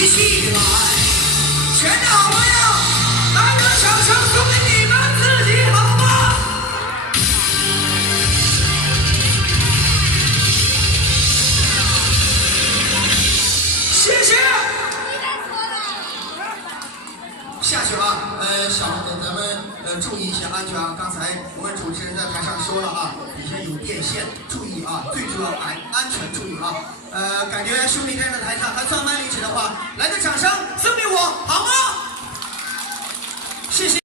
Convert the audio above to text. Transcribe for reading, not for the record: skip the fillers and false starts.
一起来！全场好朋友，来个掌声送给你们自己，好吗？谢谢。下去啊，咱们注意一下安全啊！刚才我们主持人在台上说了啊，底下有电线，注意啊，最主要安全注意啊！感觉兄弟站在台上还算卖力气的话，来个掌声送给我好吗？谢谢。